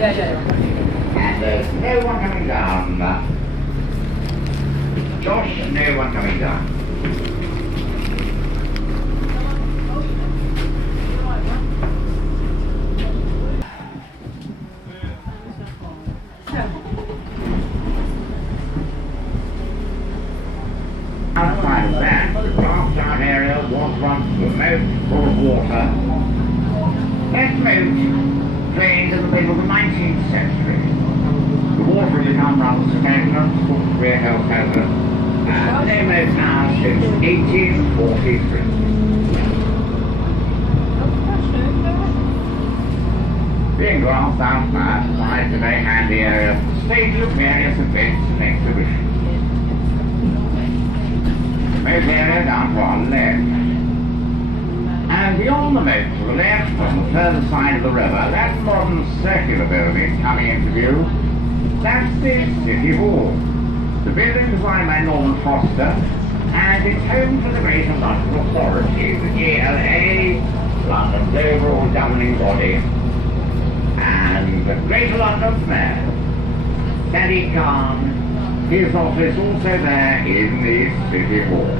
And there's no one coming down. Josh, no one coming down. Outside of that, the glass down area was once the moat full of water. That moat drained in the middle of the 19th century. The water had become rather stagnant, full of great hazard, and they moat now since 1843. Being glassed outside provides a very handy area for the staging of various events and exhibitions. Moat area down to our left. And beyond the moat to the left, on the further side of the river, that modern circular building coming into view, that's the City Hall. The building designed by Norman Foster, and it's home to the Greater London Authority, the GLA, London's overall governing body, and the Greater London Mayor, Sadiq Khan. His office also there in the City Hall.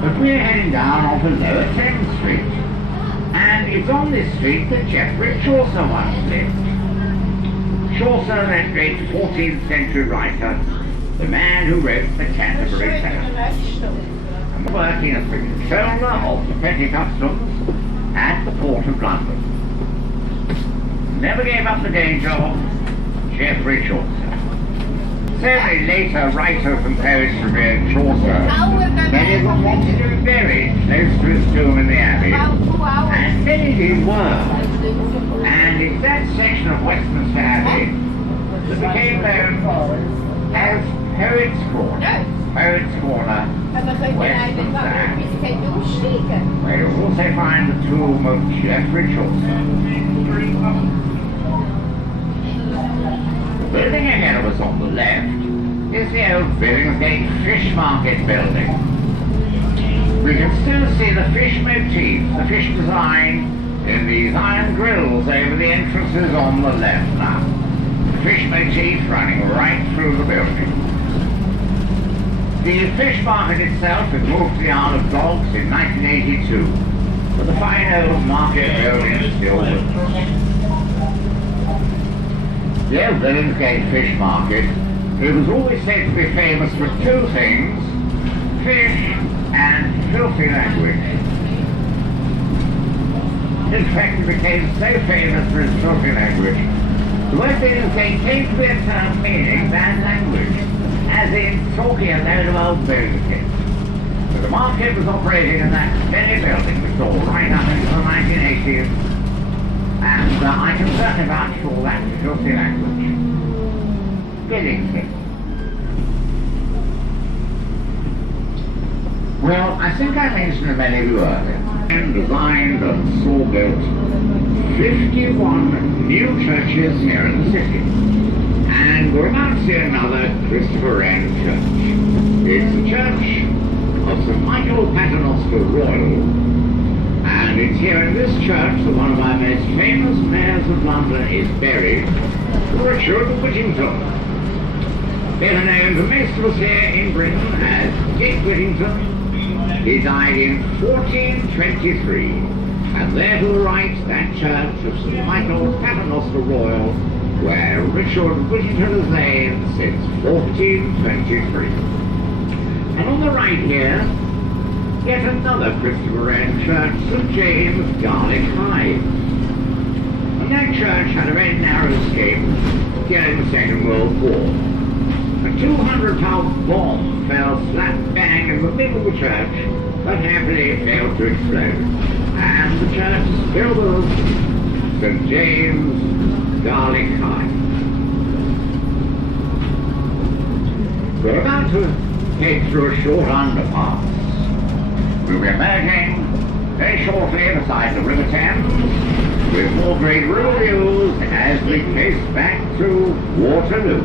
But we're heading down onto Lower Thames Street, and it's on this street that Geoffrey Chaucer once lived. Chaucer, that great 14th century writer, the man who wrote the Canterbury Tales, and working as the controller of the petty customs at the Port of London. Never gave up the day job, Geoffrey Chaucer. Certainly later writers and poets revered Chaucer. Many of them wanted to be buried close to his tomb in the Abbey, and many did were. And it's that section of Westminster Abbey that became known as Poets' Corner. Poets' Corner, Westminster Abbey, where you'll also find the tomb of Geoffrey Chaucer. The building ahead of us on the left is the old Billingsgate Fish Market building. We can still see the fish motif, the fish design, in these iron grills over the entrances on the left now. The fish motif running right through the building. The fish market itself had moved to the Isle of Dogs in 1982, but the fine old market building is still with us. The old Billingsgate Fish Market, it was always said to be famous for two things, fish and filthy language. In fact, it became so famous for its filthy language, the word Billingsgate came to be a term meaning bad language, as in talking a load of old Billingsgate. But the market was operating in that very building we saw right up into the 1980s, and I can certainly vouch for that filthy language. Billingsgate. Well, I think I mentioned to many of you earlier, and designed and saw built 51 new churches here in the city. And we're about to see another Christopher Wren church. It's the church of St. Michael Paternoster Royal. And it's here in this church that one of our most famous mayors of London is buried, Richard Whittington. Better known to most of us here in Britain as Dick Whittington. He died in 1423. And there to the right, that church of St. Michael Paternoster Royal, where Richard Whittington has lain since 1423. And on the right here, yet another Christopher Wren church, St. James, Garlick High. And that church had a very narrow escape during the Second World War. A 200-pound bomb fell slap bang in the middle of the church, but happily failed to explode. And the church is still with us, St. James, Garlick High. We're about to take through a short underpass. We'll be emerging very shortly beside the River Thames with more great river views as we pace back to Waterloo.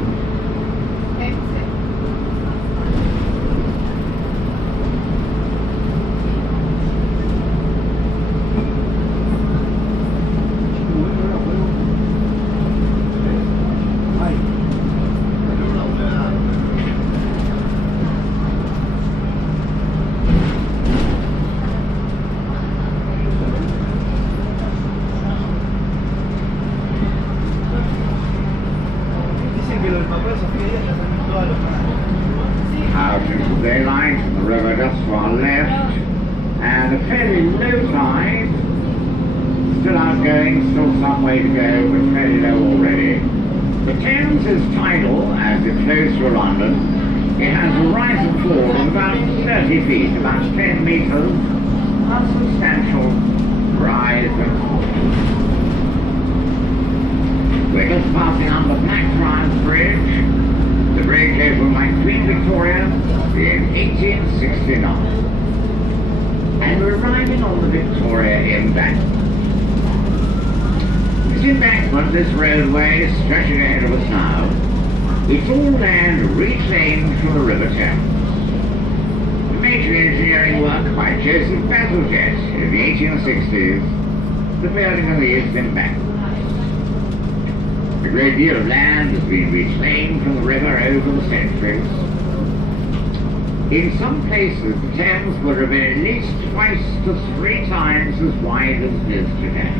fairly low tide. Still outgoing, still some way to go, but fairly low already. The Thames is tidal as it flows through London. It has a rise and fall of about 30 feet, about 10 meters. A substantial rise and fall. We're just passing under Blackfriars Bridge. The bridge opened by Queen Victoria in 1869. And we're arriving on the Victoria embankment. This embankment, this roadway stretching ahead of us now, it's all land reclaimed from the River Thames. The major engineering work by Joseph Bazalgette in the 1860s, the building of the East Embankment. A great deal of land has been reclaimed from the river over the centuries. In some places, the Thames would have been at least twice to 3 times as wide as it is today.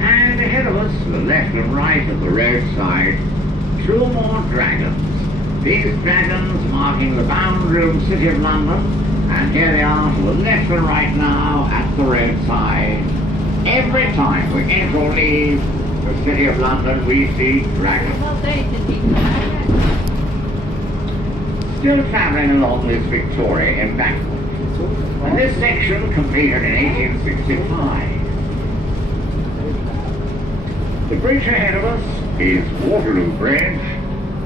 And ahead of us, to the left and right of the roadside, 2 more dragons. These dragons marking the boundary of the City of London, and here they are to the left and right now at the roadside. Every time we enter or leave the City of London, we see dragons. Still travelling along this Victoria embankment. And this section completed in 1865. The bridge ahead of us is Waterloo Bridge,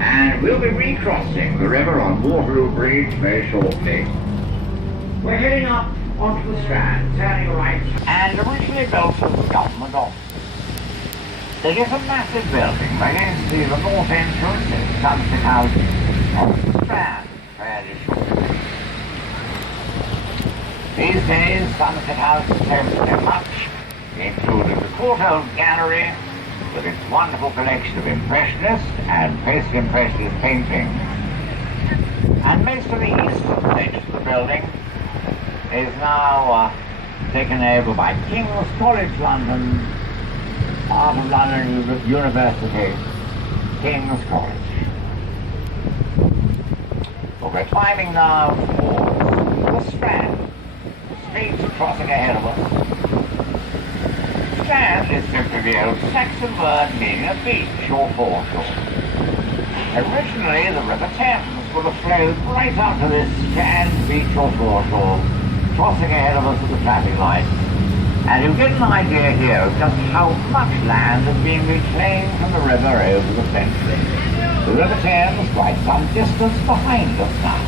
and we'll be recrossing the river on Waterloo Bridge very shortly. We're heading up onto the Strand, turning right, and originally built as government offices. It is a massive building. We're going to see the north entrance in Somerset House on the Strand fairly shortly. These days, Somerset House is home to so much, including the Courthouse Gallery, with its wonderful collection of Impressionist and post-Impressionist paintings. And most of the eastern section of the building is now taken over by King's College London, part of London University, King's College. But we're climbing now towards the Strand. The streets crossing ahead of us. Strand is simply the old Saxon word meaning a beach or foreshore. Originally, the River Thames would have flowed right up to this Strand beach or foreshore, crossing ahead of us at the traffic lights. And you get an idea here of just how much land has been reclaimed from the river over the centuries. The River Thames quite some distance behind us now,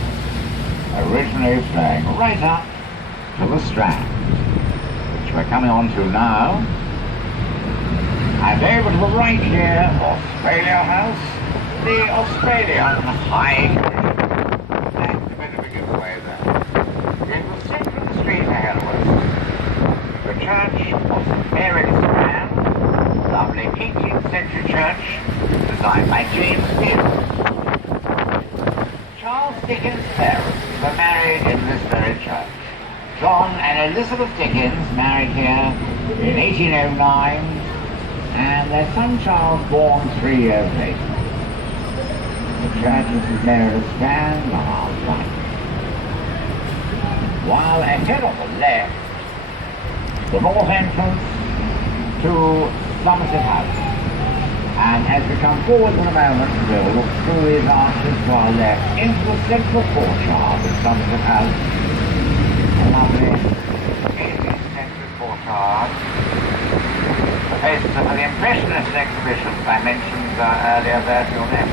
originally flowing right up to the Strand, which we're coming on to now. And over to the right here, Australia House, the Australian High Commission. That's a bit of a giveaway there. In the centre of the street ahead of us, the church of St Mary's Strand, lovely 18th century church, designed by James Dickens. Charles Dickens' parents were married in this very church. John and Elizabeth Dickens married here in 1809, and their son Charles born 3 years later. The church of St Mary's Strand on our right. While ahead on the left, the north entrance to Somerset House. And as we come forward in a moment, we'll look through these arches to our left into the central courtyard of Somerset House. A lovely 18th century courtyard. The faces of the Impressionist exhibitions I mentioned earlier there to your left.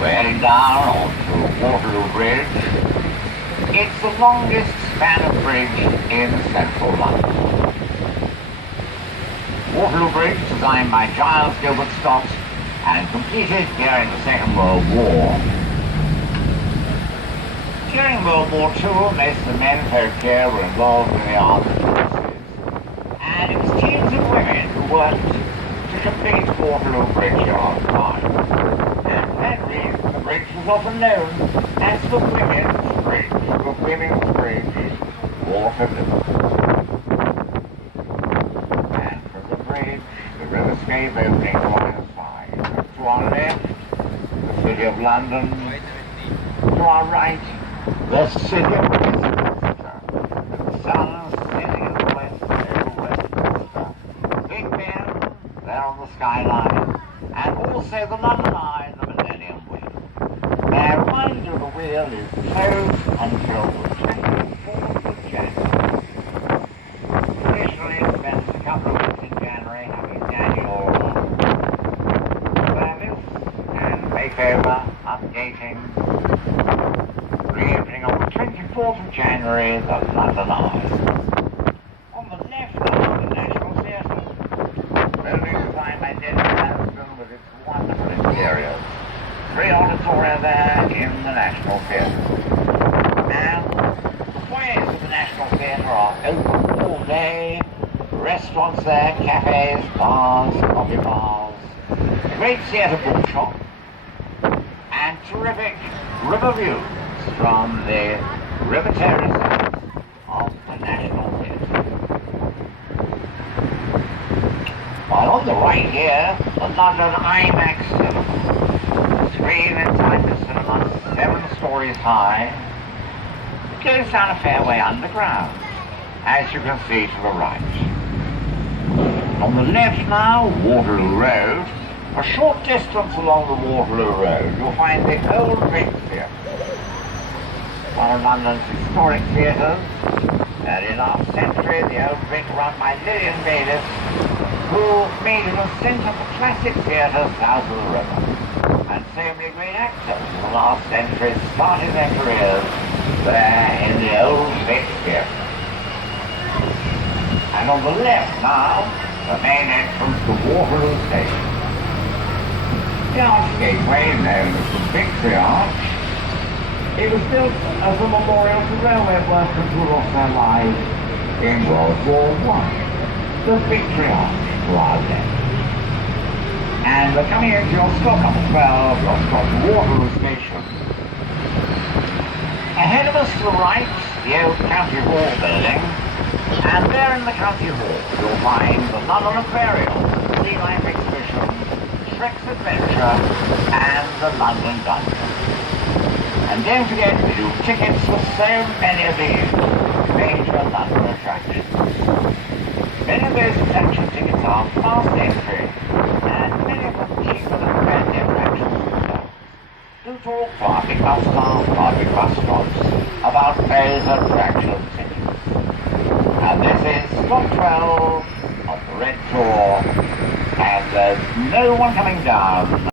We're heading down onto Waterloo Bridge. It's the longest span of bridge in central London. Waterloo Bridge, designed by Giles Gilbert Stott and completed during the Second World War. During World War II, most of the men folk here were involved in the armed forces, and it was teams of women who worked to complete Waterloo Bridge yard time. And for that reason, the bridge was often known as the Women's Bridge, Waterloo. And from the bridge, the river Skave opening to either side, to our left, the City of London. To our right, the City of Westminster. The sun setting in the west over Westminster. Big Ben, there on the skyline, and also the London Eye, the Millennium Wheel. Now, remind you, the wheel is closed until the 24th of January. Traditionally, it spends a couple of weeks in January having its annual service and makeover, updating, reopening on the 24th of January, the London Eye. On the left now, the National Theatre, building designed by DA224 with its wonderful interiors. Free auditoria there in the National Theatre. And the foyers of the National Theatre are open all day. Restaurants there, cafes, bars, coffee bars, great theatre bookshop, and terrific river views from the river terraces of the National Theatre. While on the right here, the London IMAX cinema. Screen inside the cinema, 7 stories high. It goes down a fairway underground, as you can see to the right. On the left now, Waterloo Road. A short distance along the Waterloo Road, you'll find the Old Vic Theatre, one of London's historic theatres. Early last century, the Old Vic, run by Lillian Bayliss, who made it a centre for classic theatre south of the river. And so many great actors in the last century started their careers there in the Old Vic Theatre. And on the left now, the main entrance to Waterloo Station. The arch gateway, known as the Victory Arch, it was built as a memorial to railway workers who lost their lives in World War I. The Victory Arch to our left. And we're coming into your stop number 12, your stop Waterloo Station. Ahead of us to the right, the old County Hall building, and there in the County Hall you'll find the London Aquarium, Sea Life Exhibition, Shrek's Adventure, and the London Dungeon. And don't forget, we do tickets for so many of these major London attractions. Many of those attraction tickets are fast entry, and many of them cheaper than the attractions themselves. Do talk to our big bus staff and our big bus stops about those attraction tickets. And this is stop 12 of the Red Tour, and there's no one coming down.